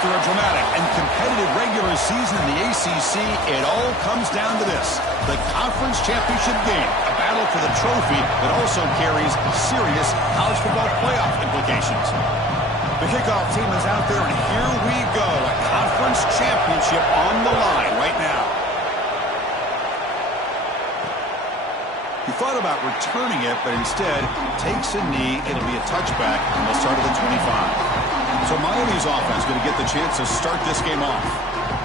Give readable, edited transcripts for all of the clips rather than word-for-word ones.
After a dramatic and competitive regular season in the ACC, it all comes down to this: the conference championship game, a battle for the trophy that also carries serious college football playoff implications. The kickoff team is out there, and here we go. A conference championship on the line right now. He thought about returning it, but instead takes a knee. It'll be a touchback, and they'll start at the 25. So Miami's offense going to get the chance to start this game off.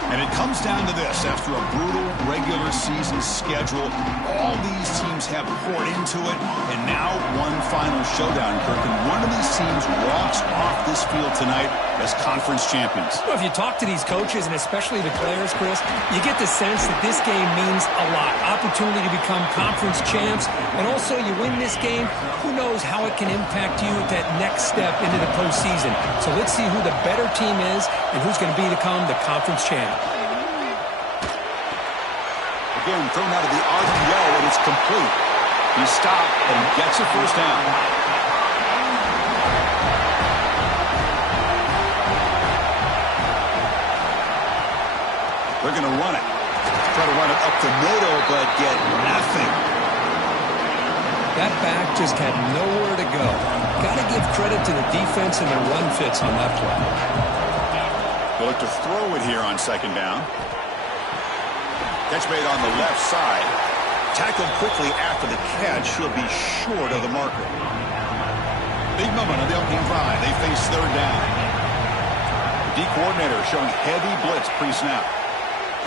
And it comes down to this. After a brutal regular season schedule, all these teams have poured into it, and now one final showdown, Kirk. And one of these teams walks off this field tonight as conference champions. Well, if you talk to these coaches, and especially the players, Chris, you get the sense that this game means a lot. Opportunity to become conference champs, and also you win this game, who knows how it can impact you at that next step into the postseason. So let's see who the better team is and who's going to become the conference champ. Again, thrown out of the RPO, and it's complete. He stopped and gets a first down. They're going to run it. Try to run it up the middle, but get nothing. That back just had nowhere to go. Got to give credit to the defense and the run fits on that play. They'll look to throw it here on second down. Catch made on the left side. Tackled quickly after the catch. He'll be short of the marker. Big moment on the opening drive. They face third down. The D coordinator showing heavy blitz pre-snap.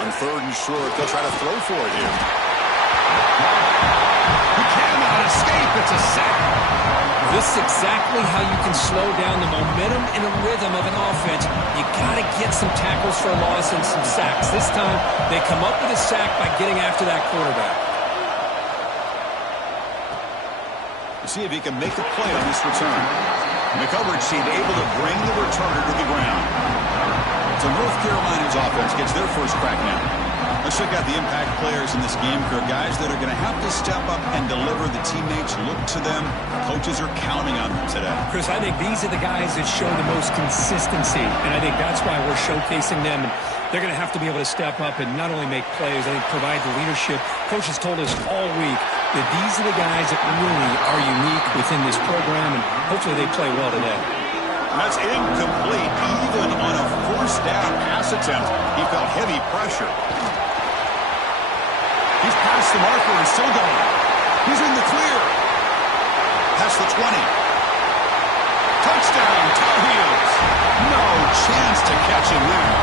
On third and short, they'll try to throw for it here. He cannot escape. It's a sack. This is exactly how you can slow down the momentum and the rhythm of an offense. You got to get some tackles for a loss and some sacks. This time, they come up with a sack by getting after that quarterback. We'll see if he can make a play on this return. And the coverage team able to bring the returner to the ground. So North Carolina's offense gets their first crack now. Let's check out the impact players in this game, Kirk. Guys that are going to have to step up and deliver. The teammates look to them. Coaches are counting on them today. Chris, I think these are the guys that show the most consistency, and I think that's why we're showcasing them. And they're going to have to be able to step up and not only make plays, I think provide the leadership. Coaches told us all week that these are the guys that really are unique within this program, and hopefully they play well today. And that's incomplete. Even on a first down pass attempt, he felt heavy pressure. He's past the marker and still going. He's in the clear. Past the 20. Touchdown, Tar Heels. No chance to catch him there.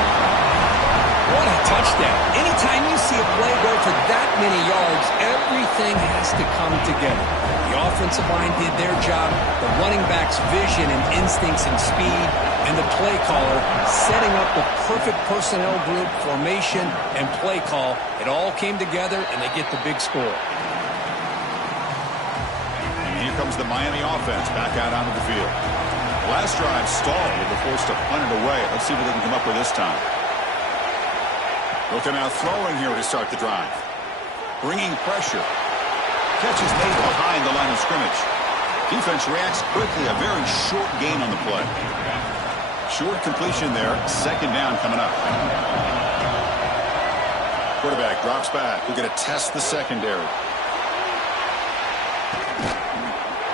What a touchdown. Anytime you see a play go for that many yards, everything has to come together. The offensive line did their job, the running back's vision and instincts and speed, and the play caller setting up the perfect personnel group, formation, and play call. It all came together, and they get the big score. And here comes the Miami offense back out onto the field. Last drive stalled with the force to punt it away. Let's see what they can come up with this time. Looking out throwing here to start the drive. Bringing pressure. Catch is made behind the line of scrimmage. Defense reacts quickly. A very short gain on the play. Short completion there. Second down coming up. Quarterback drops back. We're going to test the secondary.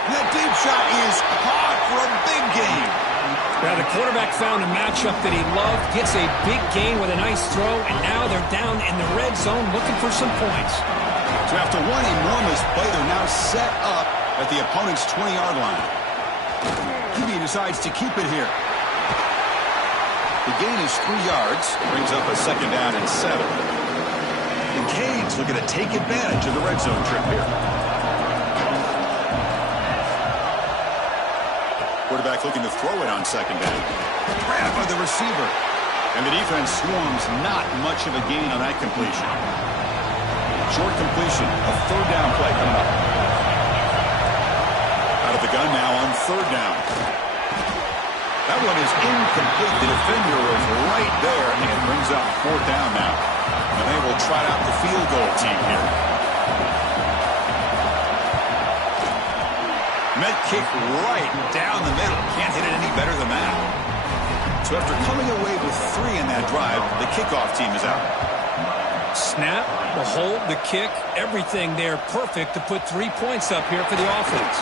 And that deep shot is caught for a big gain. Now the quarterback found a matchup that he loved, gets a big gain with a nice throw, and now they're down in the red zone looking for some points. So after one enormous play, they're now set up at the opponent's 20-yard line. He decides to keep it here. The gain is 3 yards, brings up a second down and 7. The Canes looking to take advantage of the red zone trip here. Quarterback looking to throw it on second down. Grabbed by the receiver. And the defense swarms, not much of a gain on that completion. Short completion, a third down play coming up. Out of the gun now on third down. That one is incomplete. The defender was right there, and it brings up fourth down now. And they will try out the field goal team here. Met kick right down the middle. Can't hit it any better than that. So after coming away with 3 in that drive, the kickoff team is out. Snap, the hold, the kick, everything there perfect to put 3 points up here for the offense.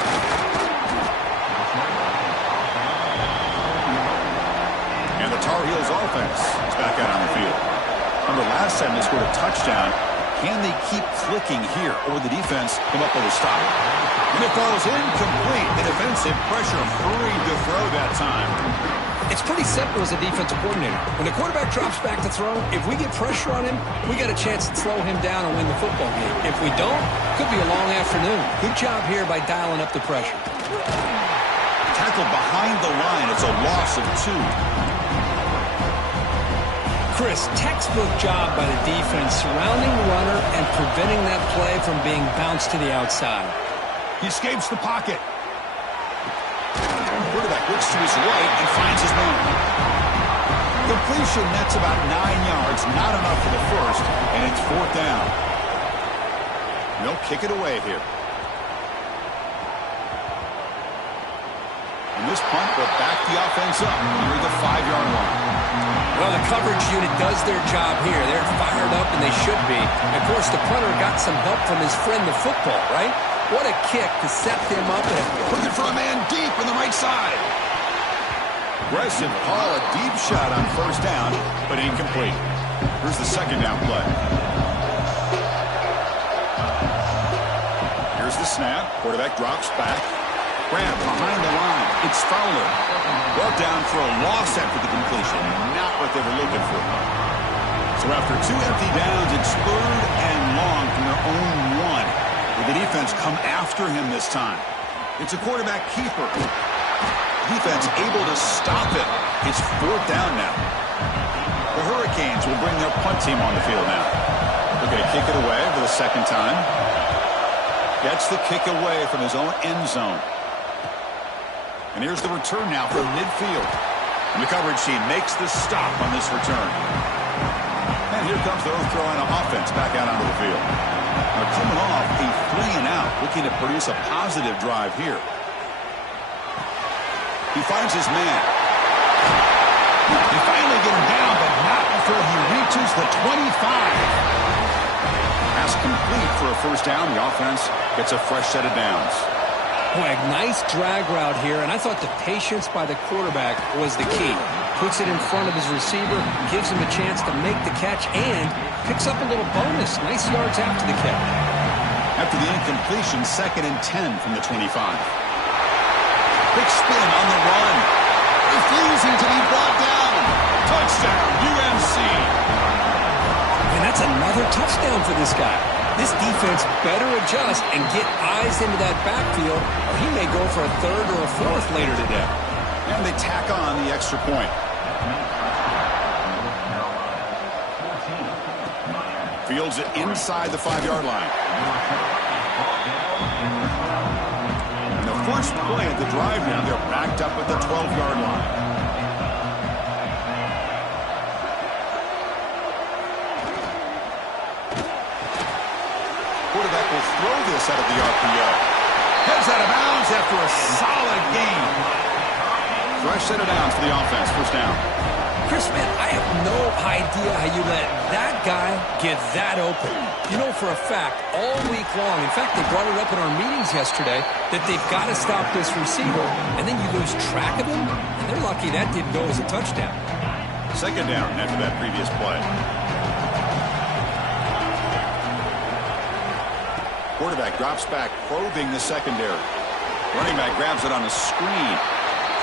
And the Tar Heels offense is back out on the field. Remember, last time they scored a touchdown. Can they keep clicking here, or will the defense come up with a stop? And it falls incomplete. The defensive pressure hurried to throw that time. It's pretty simple as a defensive coordinator. When the quarterback drops back to throw, if we get pressure on him, we got a chance to slow him down and win the football game. If we don't, could be a long afternoon. Good job here by dialing up the pressure. Tackled behind the line. It's a loss of 2. Chris, textbook job by the defense surrounding the runner and preventing that play from being bounced to the outside. He escapes the pocket. Quarterback looks to his right and finds his man. Completion, that's about 9 yards. Not enough for the first, and it's 4th down. They'll kick it away here. And this punt will back the offense up near the 5-yard line. Well, the coverage unit does their job here. They're fired up, and they should be. Of course, the punter got some help from his friend, the football, right? What a kick to set them up. Looking for a man deep on the right side. Aggressive call, a deep shot on 1st down, but incomplete. Here's the 2nd down play. Here's the snap. Quarterback drops back. Grab behind the line. It's Fowler. Brought down for a loss after the completion. Not what they were looking for. So after 2 empty downs, it's 3rd and long from their own 1. Will the defense come after him this time? It's a quarterback keeper. Defense able to stop it. It's 4th down now. The Hurricanes will bring their punt team on the field now. They're going to kick it away for the 2nd time. Gets the kick away from his own end zone. And here's the return now from midfield. And the coverage team makes the stop on this return. And here comes the North Carolina offense back out onto the field. They're coming off a 3-and-out, looking to produce a positive drive here. He finds his man. They finally get him down, but not before he reaches the 25. Pass complete for a 1st down. The offense gets a fresh set of downs. Boy, a nice drag route here, and I thought the patience by the quarterback was the key. Puts it in front of his receiver, gives him a chance to make the catch, and picks up a little bonus. Nice yards after the catch. After the incompletion, 2nd and 10 from the 25. Big spin on the run. Refusing to be brought down. Touchdown, UNC. And that's another touchdown for this guy. This defense better adjust and get eyes into that backfield, or he may go for a 3rd or a 4th later today. And they tack on the extra point. Fields it inside the 5-yard line. And the first play of the drive now, they're backed up at the 12-yard line. Quarterback will throw this out of the RPO. Heads out of bounds after a solid gain. Fresh set of downs for the offense. 1st down. Chris, man, I have no idea how you let that guy get that open. You know for a fact, all week long, in fact, they brought it up in our meetings yesterday, that they've got to stop this receiver, and then you lose track of him, and they're lucky that didn't go as a touchdown. 2nd down after that previous play. Quarterback drops back, probing the secondary. Running back grabs it on a screen.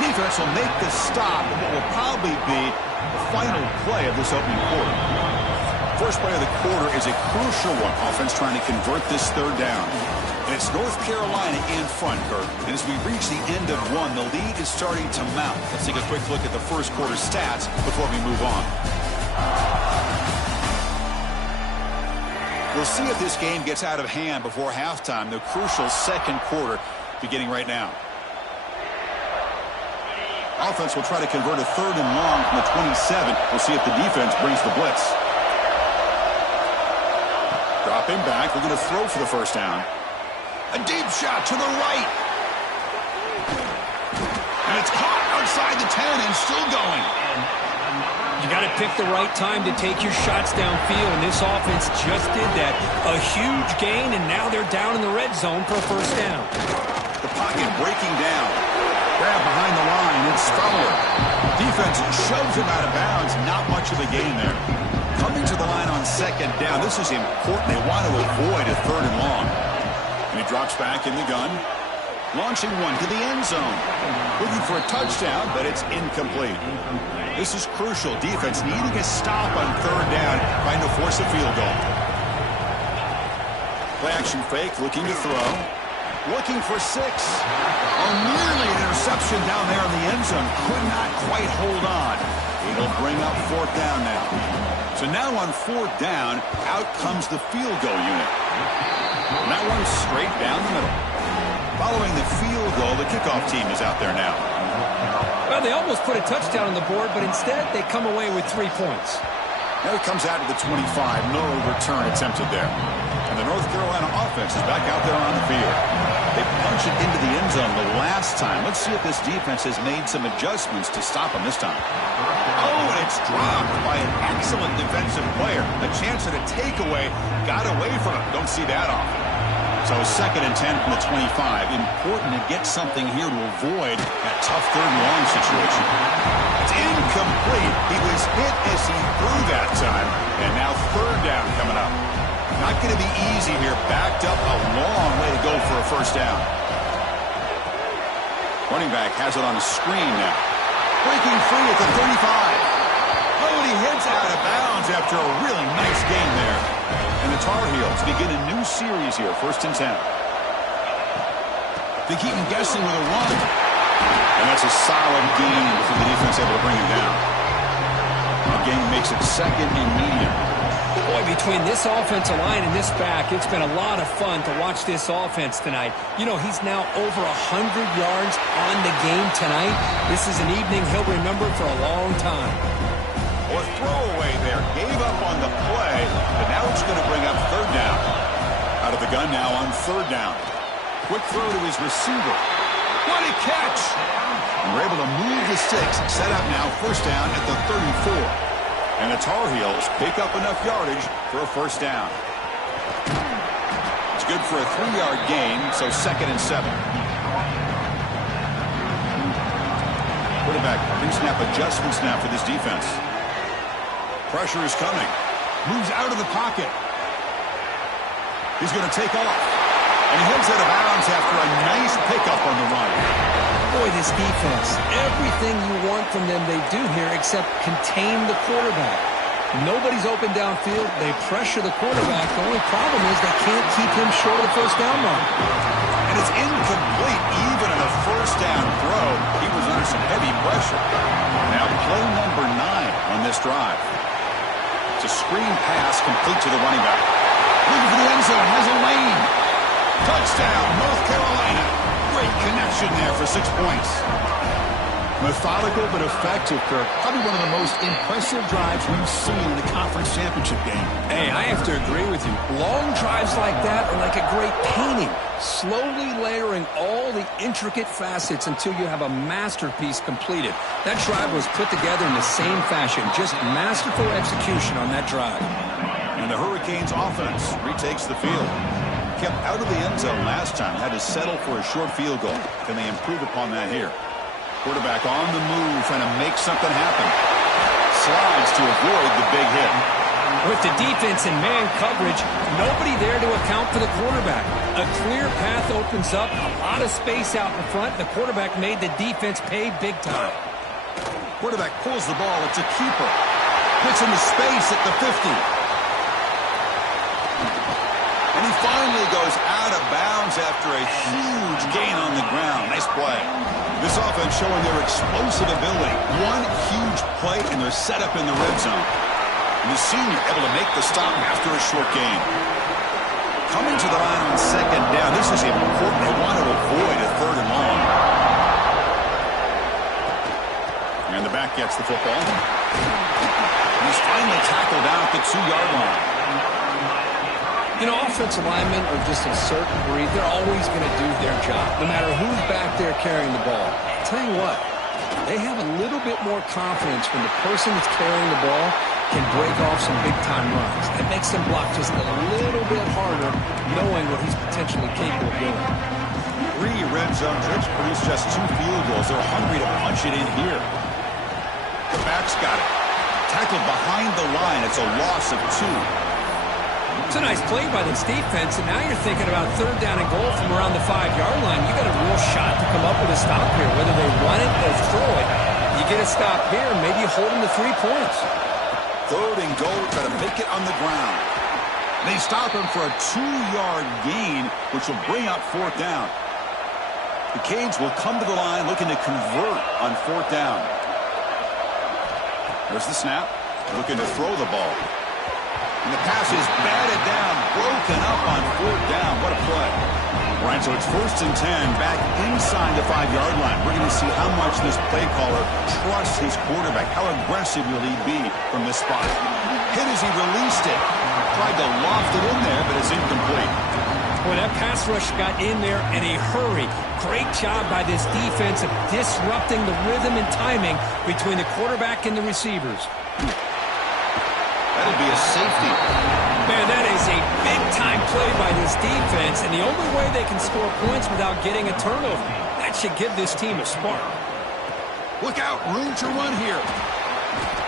Defense will make the stop of what will probably be the final play of this opening quarter. First play of the quarter is a crucial one. Offense trying to convert this 3rd down. And it's North Carolina in front, Kirk. And as we reach the end of 1, the lead is starting to mount. Let's take a quick look at the first quarter stats before we move on. We'll see if this game gets out of hand before halftime. The crucial 2nd quarter beginning right now. Offense will try to convert a 3rd and long from the 27. We'll see if the defense brings the blitz. Dropping back, we're going to throw for the 1st down. A deep shot to the right. And it's caught inside the 10 and still going. You got to pick the right time to take your shots downfield, and this offense just did that. A huge gain, and now they're down in the red zone for a first down. The pocket breaking down. Grab behind the line. It's Fowler. Defense shoves him out of bounds. Not much of a gain there. Coming to the line on second down. This is important. They want to avoid a third and long. And he drops back in the gun. Launching one to the end zone. Looking for a touchdown, but it's incomplete. This is crucial. Defense needing a stop on third down, trying to force a field goal. Play action fake, looking to throw. Looking for 6. Oh, nearly an interception down there in the end zone. Could not quite hold on. It'll bring up fourth down now. So now on fourth down, out comes the field goal unit. And that one's straight down the middle. Following the field goal, the kickoff team is out there now. Well, they almost put a touchdown on the board, but instead they come away with 3 points. Now it comes out to the 25. No return attempted there. And the North Carolina offense is back out there on the field. They punch it into the end zone the last time. Let's see if this defense has made some adjustments to stop them this time. Oh, and it's dropped by an excellent defensive player. A chance at a takeaway. Got away from him. Don't see that often. So second and 10 from the 25. Important to get something here to avoid that tough third and long situation. It's incomplete. He was hit as he threw that time. And now third down coming up. Not going to be easy here. Backed up a long way to go for a first down. Running back has it on a screen now. Breaking free at the 35. Oh, and he hits out of bounds after a really nice game there. And the Tar Heels begin a new series here, first and 10. They keep him guessing with a run. And that's a solid gain before the defense able to bring him down. The game makes it second and medium. Boy, between this offensive line and this back, it's been a lot of fun to watch this offense tonight. You know, he's now over 100 yards on the game tonight. This is an evening he'll remember for a long time. Or throwaway there. Gave up on the play, but now it's going to bring up third down. Out of the gun now on third down. Quick throw to his receiver. What a catch! And we're able to move the sticks. Set up now first down at the 34. And the Tar Heels pick up enough yardage for a first down. It's good for a 3-yard gain, so second and 7. Quarterback pre-snap adjustments now for this defense. Pressure is coming. Moves out of the pocket. He's going to take off. And he heads out of bounds after a nice pickup on the run. Boy, this defense, everything you want from them they do here except contain the quarterback. When nobody's open downfield, they pressure the quarterback. The only problem is they can't keep him short of the first down line. And it's incomplete even on a first down throw. He was under some heavy pressure. Now play number 9 on this drive. It's a screen pass complete to the running back. Looking for the end zone, has a lane. Touchdown, North Carolina. Great connection there for 6 points. Methodical but effective, Kirk. Probably one of the most impressive drives we've seen in the conference championship game. Hey, I have to agree with you. Long drives like that are like a great painting. Slowly layering all the intricate facets until you have a masterpiece completed. That drive was put together in the same fashion. Just masterful execution on that drive. And the Hurricanes offense retakes the field. Kept out of the end zone last time. Had to settle for a short field goal. Can they improve upon that here? Quarterback on the move, trying to make something happen. Slides to avoid the big hit. With the defense in man coverage, nobody there to account for the quarterback. A clear path opens up, a lot of space out in front. The quarterback made the defense pay big time. Quarterback pulls the ball. It's a keeper. Puts into space at the 50. And he finally goes out of bounds after a huge gain on the ground. Nice play. This offense showing their explosive ability. One huge play, and they're set up in the red zone. And the senior able to make the stop after a short gain. Coming to the line on second down. This is important. They want to avoid a third and long. And the back gets the football. And he's finally tackled down at the 2-yard line. You know, offensive linemen are just a certain breed. They're always going to do their job, no matter who's back there carrying the ball. I'll tell you what, They have a little bit more confidence when the person that's carrying the ball can break off some big-time runs. It makes them block just a little bit harder, knowing what he's potentially capable of doing. 3 red zone trips produce just 2 field goals. They're hungry to punch it in here. The back's got it. Tackled behind the line. It's a loss of 2. It's a nice play by this defense, and now you're thinking about 3rd down and goal from around the 5-yard line. You got a real shot to come up with a stop here, whether they run it or throw it. You get a stop here, maybe you hold them to 3 points. 3rd and goal, try to make it on the ground. They stop him for a 2-yard gain, which will bring up 4th down. The Canes will come to the line looking to convert on 4th down. There's the snap, looking to throw the ball. And the pass is batted down, broken up on 4th down. What a play. All right, so it's 1st and 10, back inside the 5-yard line. We're going to see how much this play caller trusts his quarterback. How aggressive will he be from this spot? Hit as he released it. Tried to loft it in there, but it's incomplete. Boy, that pass rush got in there in a hurry. Great job by this defense of disrupting the rhythm and timing between the quarterback and the receivers. That'll be a safety. Man, that is a big-time play by this defense, and the only way they can score points without getting a turnover. That should give this team a spark. Look out, room to run here.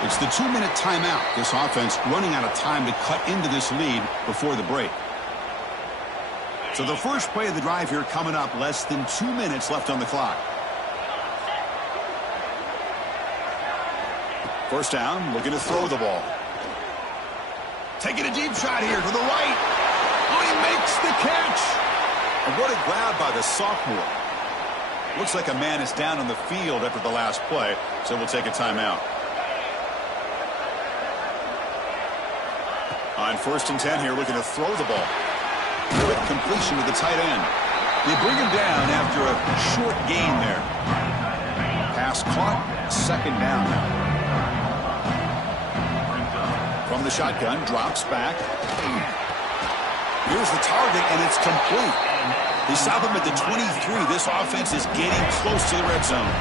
It's the 2-minute timeout. This offense running out of time to cut into this lead before the break. So the first play of the drive here coming up, less than 2 minutes left on the clock. 1st down, looking to throw the ball. Taking a deep shot here to the right. Oh, he makes the catch. And what a grab by the sophomore. Looks like a man is down on the field after the last play, so we'll take a timeout. On 1st and 10 here, looking to throw the ball. Quick completion to the tight end. They bring him down after a short gain there. Pass caught, 2nd down now. From the shotgun, drops back. Here's the target, and it's complete. They stop him at the 23. This offense is getting close to the red zone.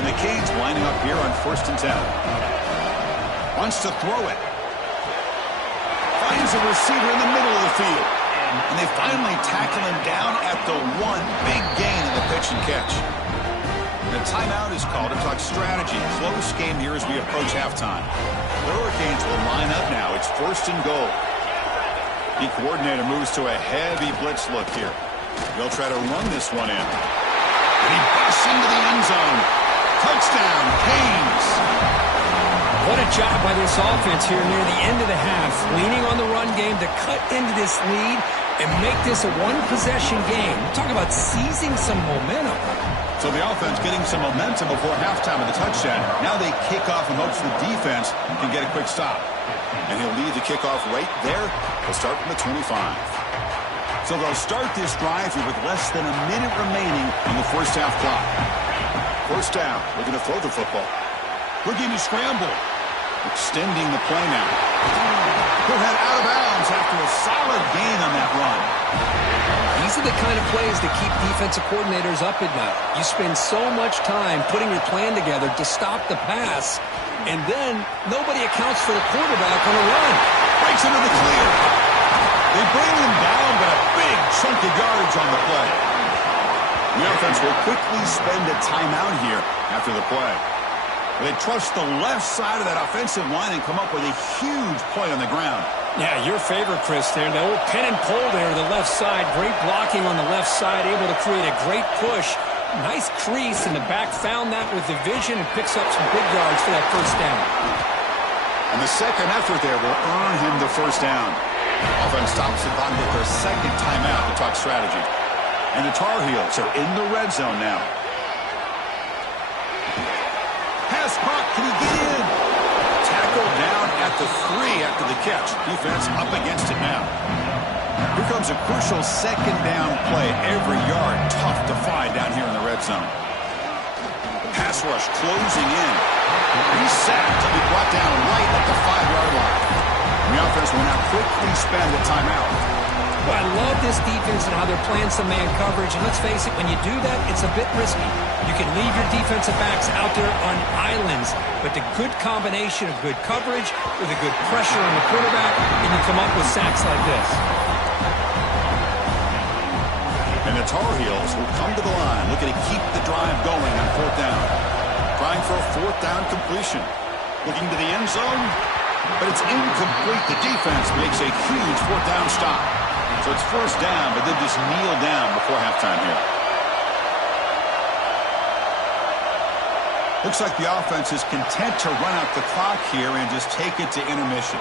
And the Canes lining up here on 1st and 10. Wants to throw it. Finds a receiver in the middle of the field. And they finally tackle him down at the 1. Big gain in the pitch and catch. The timeout is called to talk strategy. Close game here as we approach halftime. The Hurricanes will line up now. It's 1st and goal. The coordinator moves to a heavy blitz look here. They'll try to run this one in. And he busts into the end zone. Touchdown, Canes. What a job by this offense here near the end of the half. Leaning on the run game to cut into this lead and make this a 1-possession game. We're talking about seizing some momentum. So the offense getting some momentum before halftime of the touchdown. Now they kick off in hopes the defense can get a quick stop. And he'll lead the kickoff right there. They'll start from the 25. So they'll start this drive here with less than a minute remaining on the 1st half clock. 1st down, looking to throw the football. Looking to scramble. Extending the play now. He'll head out of bounds after a solid gain on that run. These are the kind of plays that keep defensive coordinators up at night. You spend so much time putting your plan together to stop the pass, and then nobody accounts for the quarterback on a run. Breaks into the clear. They bring him down, but a big chunk of yardage on the play. The offense will quickly spend a timeout here after the play. They trust the left side of that offensive line and come up with a huge play on the ground. Yeah, your favorite, Chris, there. The old pin and pull there to the left side. Great blocking on the left side, able to create a great push. Nice crease, and the back found that with the vision and picks up some big yards for that 1st down. And the second effort there will earn him the 1st down. Offense stops it on with their 2nd timeout to talk strategy. And the Tar Heels are in the red zone now. Pass caught. Can he get in? Tackled down at the 3 after the catch. Defense up against it now. Here comes a crucial 2nd down play. Every yard tough to find down here in the red zone. Pass rush closing in. He's sacked to be brought down right at the 5-yard line. The offense will now quickly spend the timeout. Well, I love this defense and how they're playing some man coverage. And let's face it, when you do that, it's a bit risky. You can leave your defensive backs out there on islands, but the good combination of good coverage with a good pressure on the quarterback, and you come up with sacks like this. And the Tar Heels will come to the line, looking to keep the drive going on fourth down. Trying for a fourth down completion. Looking to the end zone, but it's incomplete. The defense makes a huge fourth down stop. So it's first down, but then just kneel down before halftime here. Looks like the offense is content to run out the clock here and just take it to intermission.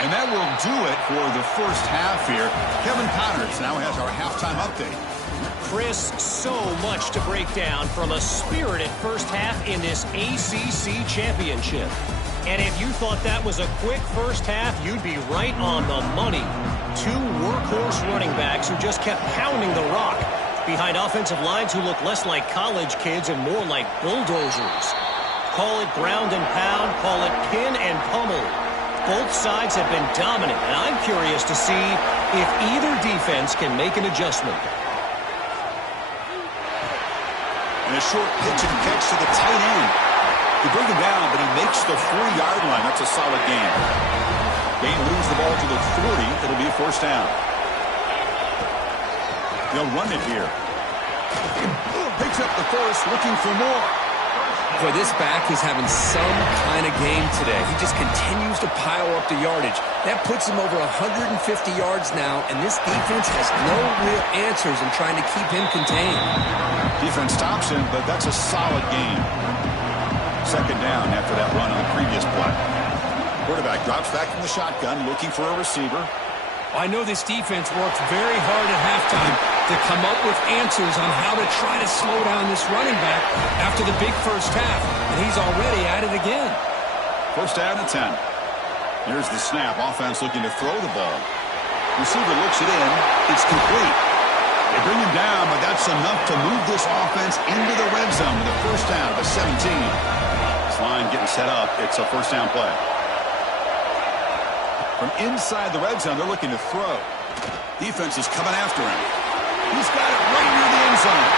And that will do it for the first half here. Kevin Connors now has our halftime update. Chris, so much to break down from a spirited first half in this ACC championship. And if you thought that was a quick first half, you'd be right on the money. Two workhorse running backs who just kept pounding the rock behind offensive lines who look less like college kids and more like bulldozers. Call it ground and pound, call it pin and pummel. Both sides have been dominant, and I'm curious to see if either defense can make an adjustment. And a short pitch and catch to the tight end. They bring him down, but he makes the 40-yard line. That's a solid gain. Gain moves the ball to the 40. It'll be a first down. They'll run it here. Picks up the first, looking for more. Boy, this back is having some kind of game today. He just continues to pile up the yardage. That puts him over 150 yards now, and this defense has no real answers in trying to keep him contained. Defense stops him, but that's a solid gain. Second down after that run on the previous play. Quarterback drops back from the shotgun, looking for a receiver. I know this defense worked very hard at halftime to come up with answers on how to try to slow down this running back after the big first half, and he's already at it again. First down and 10. Here's the snap. Offense looking to throw the ball. Receiver looks it in. It's complete. They bring him down, but that's enough to move this offense into the red zone with a first down at the 17. This line getting set up. It's a first down play. From inside the red zone, they're looking to throw. Defense is coming after him. He's got it right near the end zone.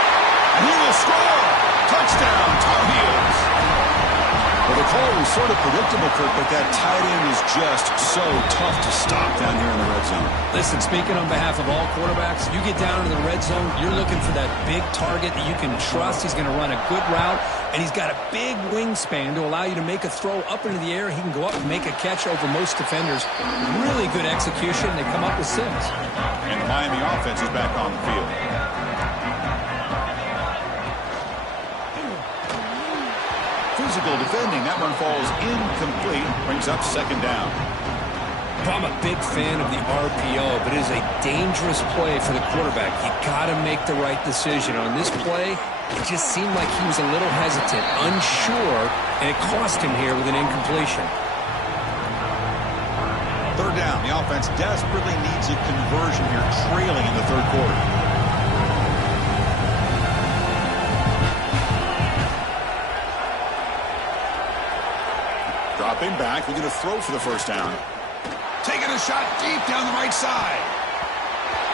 And he will score. Touchdown, Tar Heels. Well, the call was sort of predictable, Kirk, but that tight end is just so tough to stop down here in the red zone. Listen, speaking on behalf of all quarterbacks, you get down into the red zone, you're looking for that big target that you can trust. He's going to run a good route, and he's got a big wingspan to allow you to make a throw up into the air. He can go up and make a catch over most defenders. Really good execution. They come up with 6. And the Miami offense is back on the field. Physical defending. That one falls incomplete. Brings up second down. I'm a big fan of the RPO, but it is a dangerous play for the quarterback. You got to make the right decision. On this play, it just seemed like he was a little hesitant, unsure, and it cost him here with an incompletion. Third down. The offense desperately needs a conversion here, trailing in the third quarter. Dropping back, looking to throw for the first down. Taking a shot deep down the right side.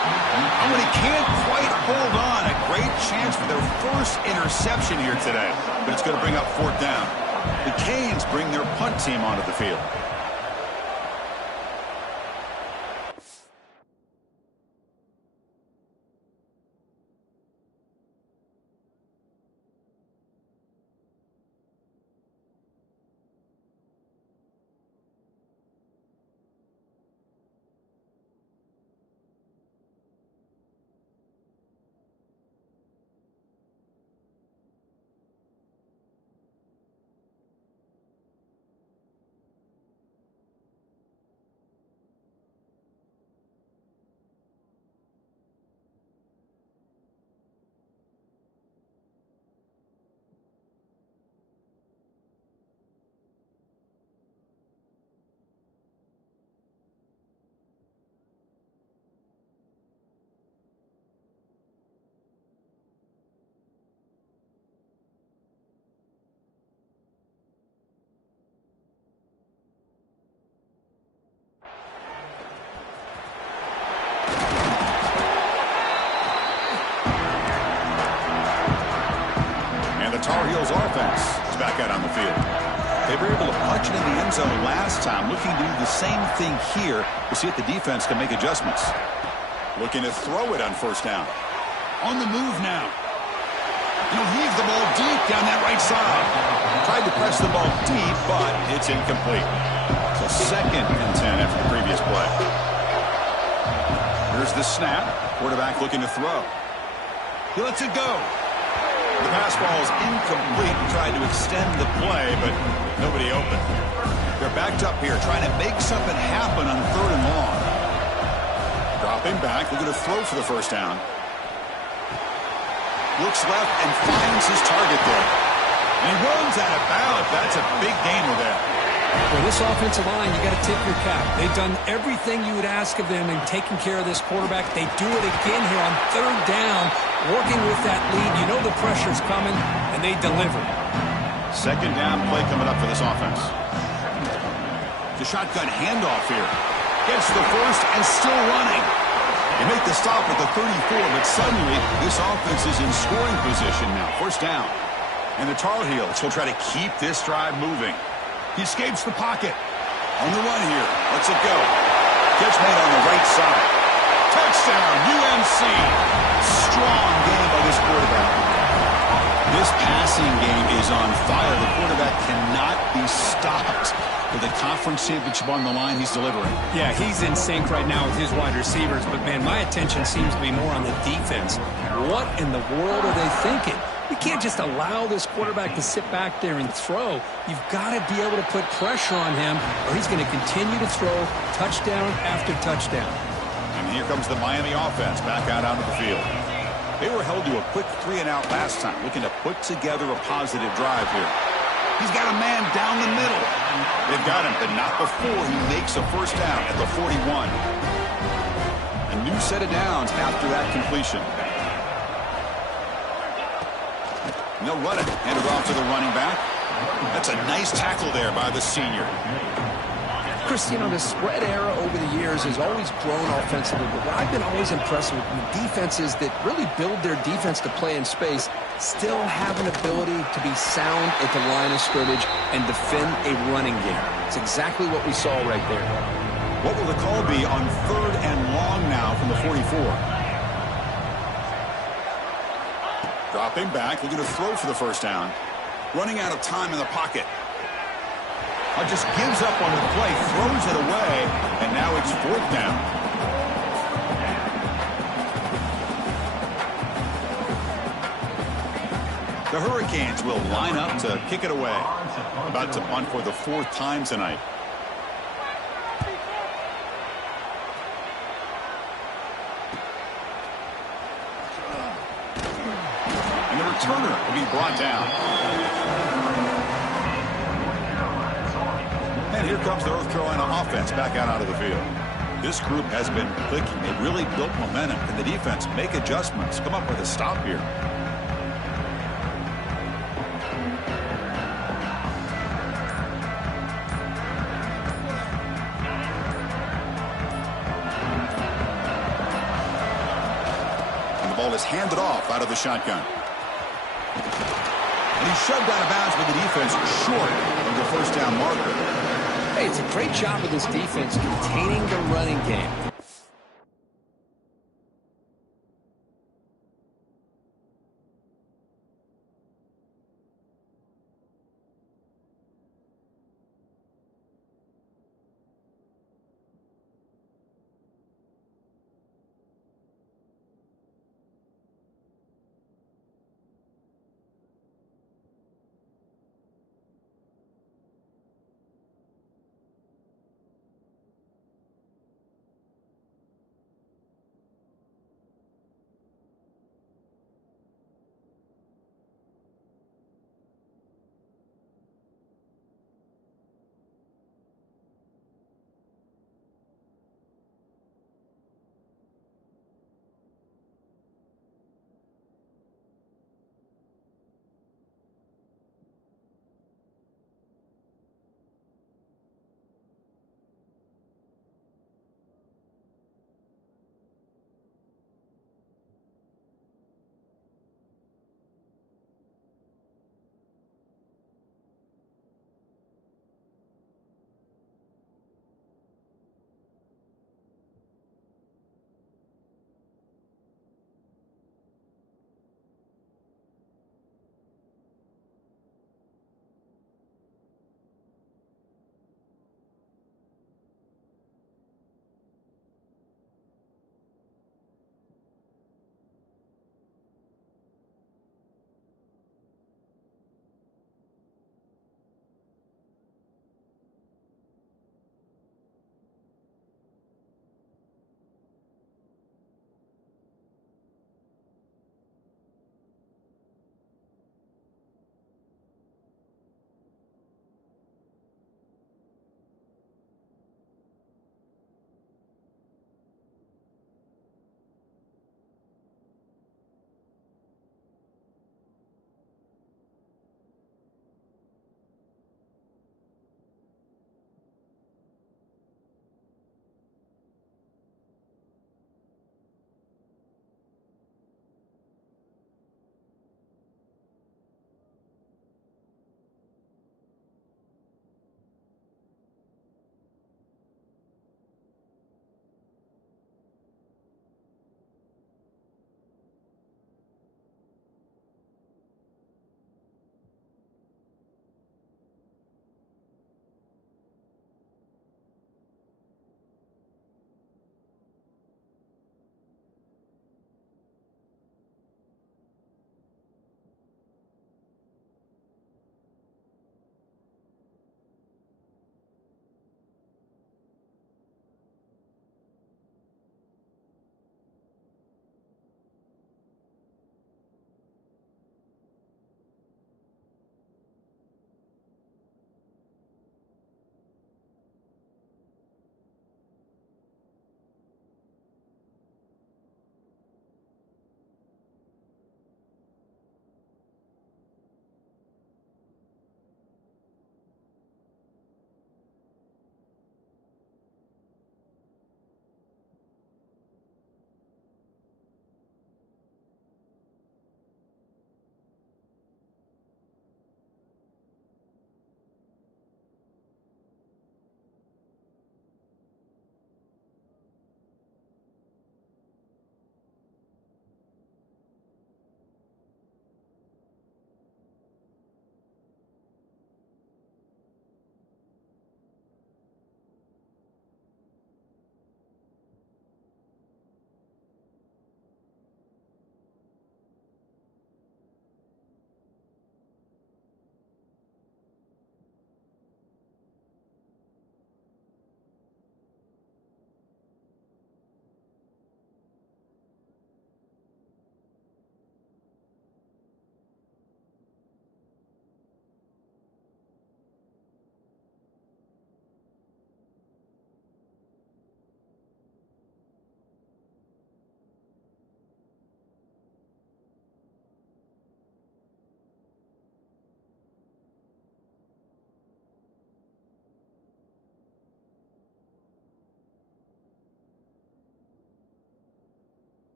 Oh, and he can't quite hold on. A great chance for their first interception here today. But it's going to bring up fourth down. The Canes bring their punt team onto the field. Tar Heels offense is back out on the field. They were able to punch it in the end zone last time, looking to do the same thing here to see if the defense can make adjustments. Looking to throw it on first down. On the move now. He'll heave the ball deep down that right side. Tried to press the ball deep, but it's incomplete. So 2nd and 10 after the previous play. Here's the snap. Quarterback looking to throw. He lets it go. The pass ball is incomplete. He tried to extend the play, but nobody open. They're backed up here, trying to make something happen on 3rd and long. Dropping back, looking to throw for the first down. Looks left and finds his target there. And he runs out of bounds. That's a big gainer there. For this offensive line, you got to tip your cap. They've done everything you would ask of them in taking care of this quarterback. They do it again here on 3rd down, working with that lead. You know the pressure's coming, and they deliver. 2nd down play coming up for this offense. The shotgun handoff here. Gets the first and still running. They make the stop at the 34, but suddenly this offense is in scoring position now. First down. And the Tar Heels will try to keep this drive moving. He escapes the pocket. On the run here. Lets it go. Catch made on the right side. Touchdown, UNC. Strong game by this quarterback. This passing game is on fire. The quarterback cannot be stopped. With the conference championship on the line, he's delivering. Yeah, he's in sync right now with his wide receivers. But, man, my attention seems to be more on the defense. What in the world are they thinking? You can't just allow this quarterback to sit back there and throw. You've got to be able to put pressure on him, or he's going to continue to throw touchdown after touchdown. And here comes the Miami offense back out onto the field. They were held to a quick 3-and-out last time, looking to put together a positive drive here. He's got a man down the middle. They've got him, but not before he makes a first down at the 41. A new set of downs after that completion. And they'll run it. Hand it off to the running back. That's a nice tackle there by the senior. Chris, you know, the spread era over the years has always grown offensively, but what I've been always impressed with defenses that really build their defense to play in space still have an ability to be sound at the line of scrimmage and defend a running game. It's exactly what we saw right there. What will the call be on 3rd and long now from the 44? Dropping back, looking to throw for the first down. Running out of time in the pocket. Just gives up on the play, throws it away, and now it's 4th down. The Hurricanes will line up to kick it away. About to punt for the 4th time tonight. And the returner will be brought down. And here comes the North Carolina offense back out onto the field. This group has been clicking. They really built momentum. Can the defense make adjustments? Come up with a stop here. And the ball is handed off out of the shotgun. And he's shoved out of bounds with the defense short of the first down marker. Hey, it's a great job of this defense containing the running game.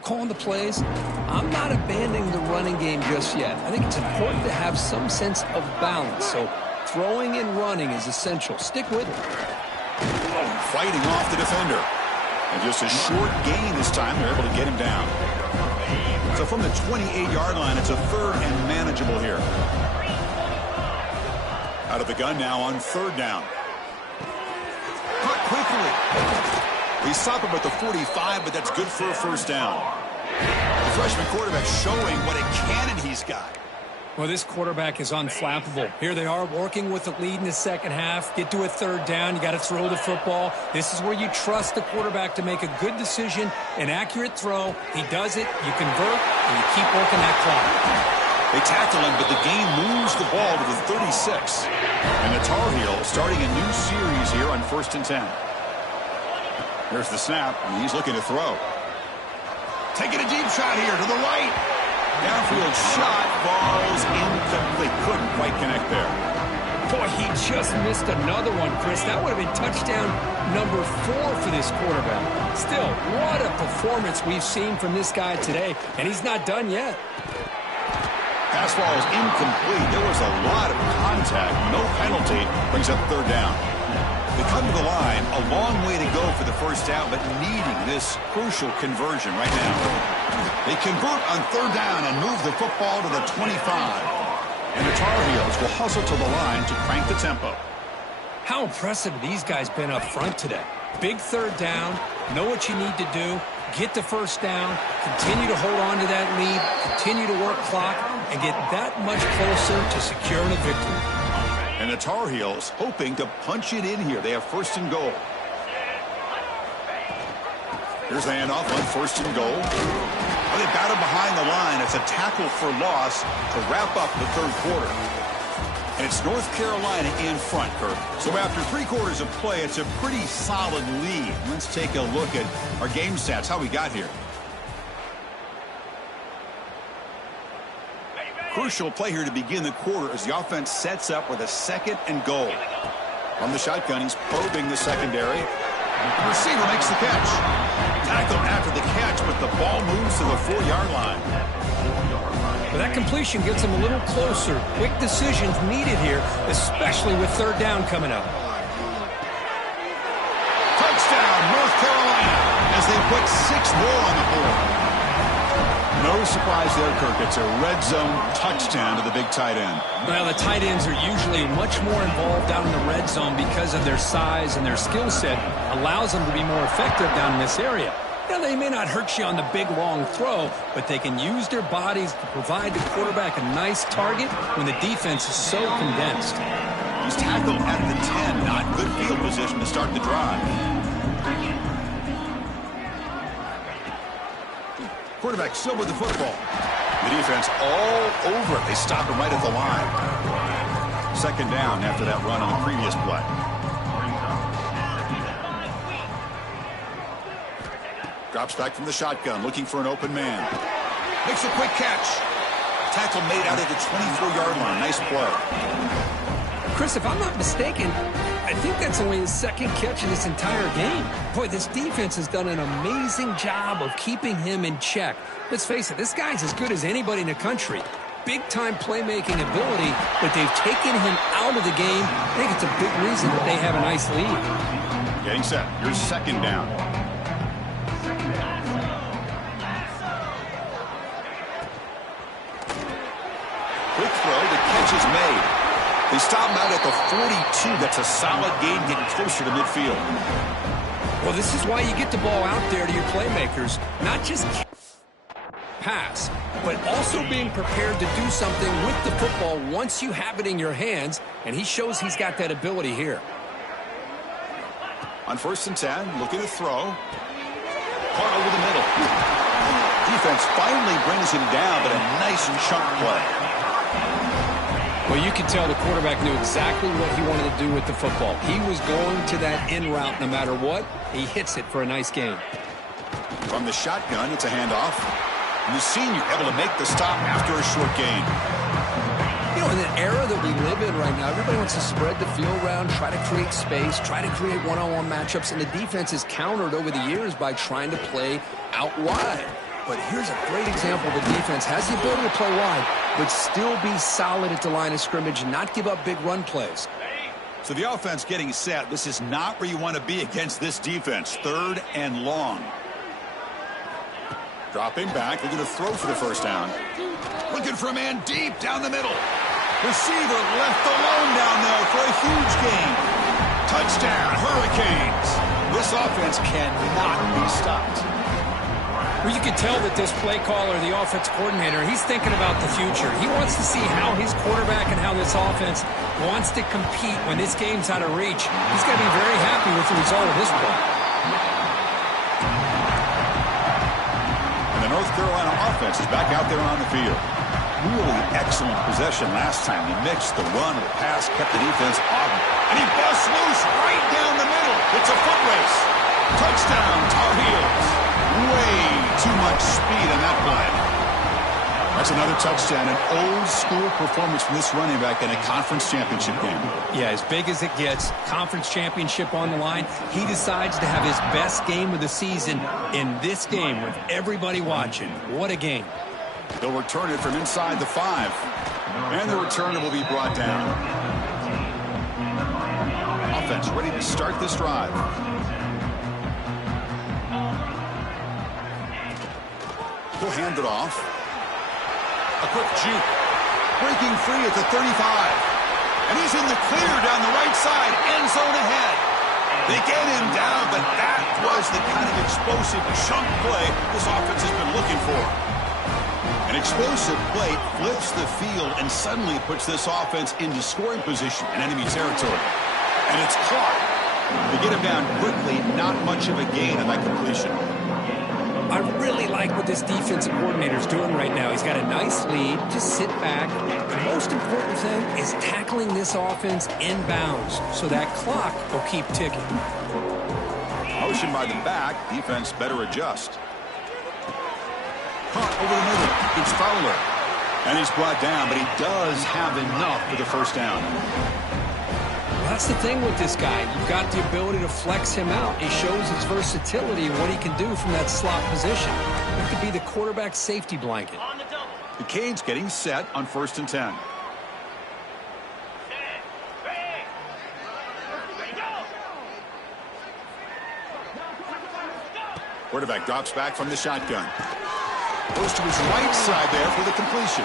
Calling the plays, I'm not abandoning the running game just yet. I think it's important to have some sense of balance. So throwing and running is essential. Stick with it. Fighting off the defender. And just a short gain this time. They're able to get him down. So from the 28-yard line, it's a third and manageable here. Out of the gun now on third down. Caught quickly. They stop him at the 45, but that's good for a first down. The freshman quarterback showing what a cannon he's got. Well, this quarterback is unflappable. Here they are working with the lead in the second half. Get to a third down. You got to throw the football. This is where you trust the quarterback to make a good decision, an accurate throw. He does it. You convert, and you keep working that clock. They tackle him, but the game moves the ball to the 36. And the Tar Heels starting a new series here on 1st and 10. Here's the snap, and he's looking to throw. Taking a deep shot here to the right. Downfield shot falls incomplete. Couldn't quite connect there. Boy, he just missed another one, Chris. That would have been touchdown number 4 for this quarterback. Still, what a performance we've seen from this guy today, and he's not done yet. Pass ball is incomplete. There was a lot of contact. No penalty. Brings up third down. They come to the line. A long way to go for the first down, but needing this crucial conversion right now. They convert on third down and move the football to the 25. And the Tar Heels will hustle to the line to crank the tempo. How impressive have these guys been up front today? Big third down. Know what you need to do. Get the first down. Continue to hold on to that lead. Continue to work clock. And get that much closer to securing a victory. And the Tar Heels hoping to punch it in here. They have 1st and goal. Here's the handoff on 1st and goal. Oh, they've got him behind the line. It's a tackle for loss to wrap up the third quarter. And it's North Carolina in front, Kirk. So after 3 quarters of play, it's a pretty solid lead. Let's take a look at our game stats, how we got here. Crucial play here to begin the quarter as the offense sets up with a 2nd and goal. From the shotgun, he's probing the secondary. The receiver makes the catch. Tackled after the catch, but the ball moves to the 4-yard line. But that completion gets him a little closer. Quick decisions needed here, especially with third down coming up. Touchdown, North Carolina, as they put 6 more on the board. No surprise there, Kirk. It's a red zone touchdown to the big tight end. Well, the tight ends are usually much more involved down in the red zone because of their size and their skill set. Allows them to be more effective down in this area. Now, they may not hurt you on the big, long throw, but they can use their bodies to provide the quarterback a nice target when the defense is so condensed. He's tackled at the 10. Not good field position to start the drive. Quarterback still with the football. The defense all over it. They stop him right at the line. 2nd down after that run on the previous play. Drops back from the shotgun, looking for an open man. Makes a quick catch. Tackle made out at the 24-yard line. Nice play. Chris, if I'm not mistaken, I think that's only his 2nd catch in this entire game. Boy, this defense has done an amazing job of keeping him in check. Let's face it, this guy's as good as anybody in the country. Big-time playmaking ability, but they've taken him out of the game. I think it's a big reason that they have a nice lead. Getting set. Here's 2nd down. Quick throw. The catch is made. They stop him out at the 42. That's a solid gain, getting closer to midfield. Well, this is why you get the ball out there to your playmakers. Not just pass, but also being prepared to do something with the football once you have it in your hands, and he shows he's got that ability here. On 1st and 10, looking to throw. Caught over the middle. Defense finally brings him down, but a nice chunk play. Well, you can tell the quarterback knew exactly what he wanted to do with the football. He was going to that in route no matter what. He hits it for a nice gain. From the shotgun, it's a handoff. And the senior able to make the stop after a short gain. You know, in the era that we live in right now, everybody wants to spread the field around, try to create space, try to create one-on-one matchups, and the defense is countered over the years by trying to play out wide. But here's a great example of the defense has the ability to play wide, but still be solid at the line of scrimmage and not give up big run plays. So the offense getting set. This is not where you want to be against this defense. 3rd and long. Dropping back. They're going to throw for the first down. Looking for a man deep down the middle. Receiver left alone down there for a huge gain. Touchdown, Hurricanes. This offense cannot be stopped. Well, you can tell that this play caller, the offense coordinator, he's thinking about the future. He wants to see how his quarterback and how this offense wants to compete when this game's out of reach. He's going to be very happy with the result of this play. And the North Carolina offense is back out there on the field. Really excellent possession last time. He mixed the run, the pass, kept the defense on. And he busts loose right down the middle. It's a foot race. Touchdown, Tar Heels. Way too much speed on that play. That's another touchdown, an old-school performance from this running back in a conference championship game. Yeah, as big as it gets, conference championship on the line, he decides to have his best game of the season in this game with everybody watching. What a game. They'll return it from inside the 5. And the returner will be brought down. Offense ready to start this drive. He'll hand it off. A quick juke. Breaking free at the 35. And he's in the clear down the right side. End zone ahead. They get him down, but that was the kind of explosive chunk play this offense has been looking for. An explosive play flips the field and suddenly puts this offense into scoring position in enemy territory. And it's Clark. They get him down quickly, not much of a gain on that completion. I really like what this defensive coordinator is doing right now. He's got a nice lead. Just sit back. The most important thing is tackling this offense inbounds so that clock will keep ticking. Motion by the back. Defense better adjust. Caught over the middle. It's Fowler. And he's brought down, but he does have enough for the first down. That's the thing with this guy. You've got the ability to flex him out. He shows his versatility and what he can do from that slot position. It could be the quarterback safety blanket. The Canes getting set on 1st and 10. Quarterback drops back from the shotgun. Goes to his right side there for the completion.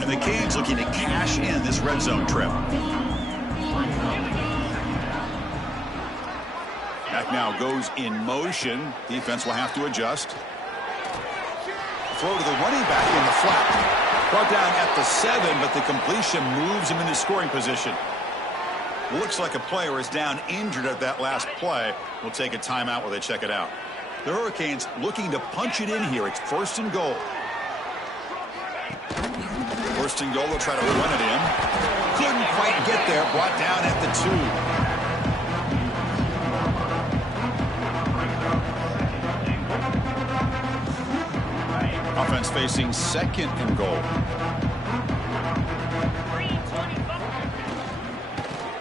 And the Canes looking to cash in this red zone trip. Back now goes in motion. Defense will have to adjust. Throw to the running back in the flat. Brought down at the 7, but the completion moves him into scoring position. Looks like a player is down injured at that last play. We'll take a timeout while they check it out. The Hurricanes looking to punch it in here. It's 1st and goal. 1st and goal. They'll try to run it in. Couldn't quite get there. Brought down at the 2. Offense facing 2nd and goal.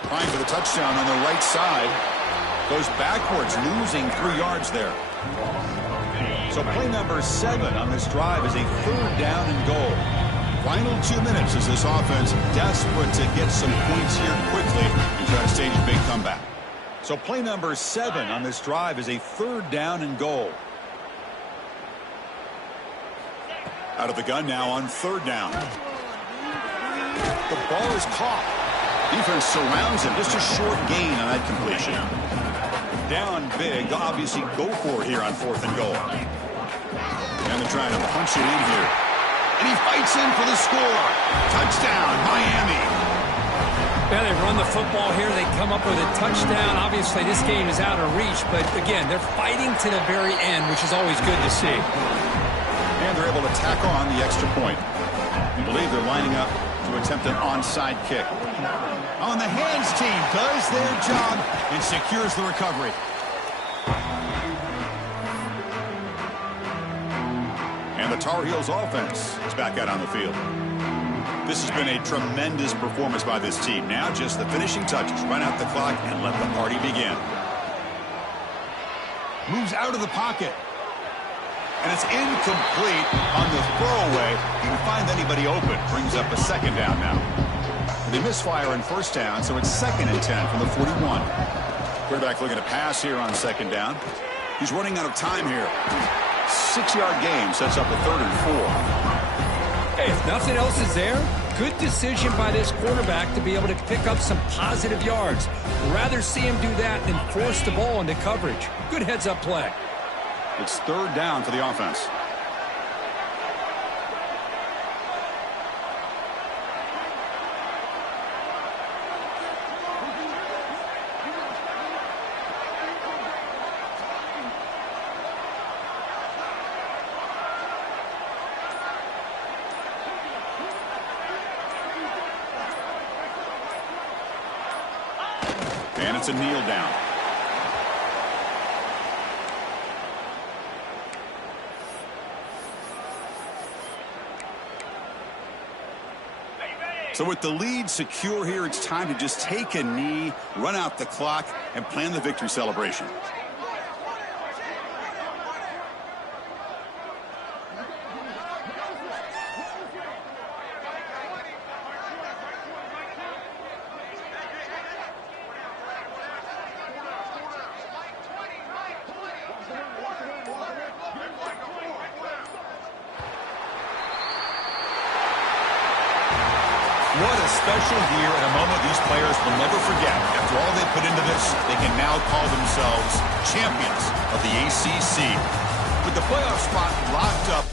Trying for the touchdown on the right side. Goes backwards, losing 3 yards there. So play number 7 on this drive is a 3rd down and goal. Final 2 minutes as this offense desperate to get some points here quickly and try to stage a big comeback. So play number 7 on this drive is a 3rd down and goal. Out of the gun now on 3rd down. The ball is caught. Defense surrounds him. Just a short gain on that completion. Down big. They'll obviously go for it here on 4th and goal. And they're trying to punch it in here. And he fights in for the score. Touchdown, Miami. Yeah, they run the football here. They come up with a touchdown. Obviously, this game is out of reach. But, again, they're fighting to the very end, which is always good to see. And they're able to tack on the extra point. I believe they're lining up to attempt an onside kick. On the hands team does their job and secures the recovery. And the the Tar Heels offense is back out on the field. This has been a tremendous performance by this team. Now just the finishing touches. Run out the clock and let the party begin. Moves out of the pocket. And it's incomplete on the throwaway. Didn't find anybody open. Brings up a second down now. They misfire in first down, so it's 2nd and 10 from the 41. Quarterback looking to pass here on 2nd down. He's running out of time here. 6-yard gain sets up a 3rd and 4. Hey, if nothing else is there, good decision by this quarterback to be able to pick up some positive yards. Rather see him do that than force the ball into coverage. Good heads-up play. It's 3rd down for the offense. And it's a kneel down. So with the lead secure here, it's time to just take a knee, run out the clock, and plan the victory celebration. What a special year and a moment these players will never forget. After all they put into this, they can now call themselves champions of the ACC. With the playoff spot locked up,